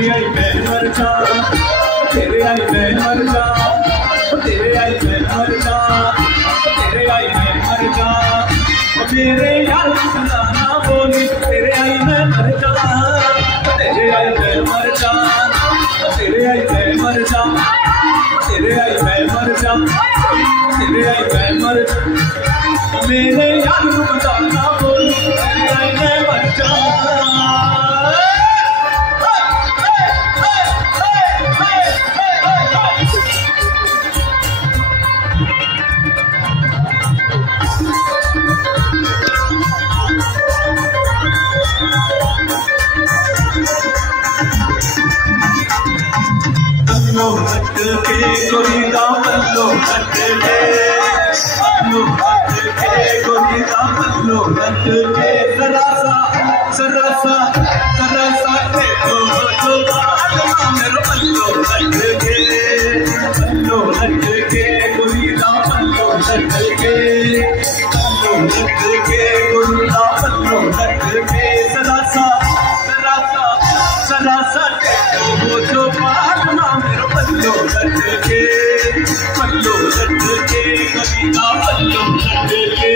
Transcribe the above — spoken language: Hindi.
तेरे आई मैं मर जा, तेरे आई मैं मर जा, तेरे आई मैं मर जा, तेरे आई मैं मर जा, मेरे यार सुनाना बोली तेरे आई मैं मर जा, तेरे आई मैं मर जा, तेरे आई मैं मर जा, तेरे आई मैं मर जा, तेरे आई मैं मर जा, मेरे यार सुनाना बोली तेरे आई मैं मर जा। पल्लो हट के गोरीदा पल्लो हट के, पल्लो हट के गोरीदा पल्लो हट के, सरासा सरासा सरासा के तो बाल मेरे पल्लो हट के, पल्लो हट के गोरीदा पल्लो हट के, पल्लो हट के गोरीदा पल्लो हट के, सरासा सरासा सरासा के तो बाल मेरे पल्लो हट के, पल्लो हट के गोरीदा पल्लो हट के।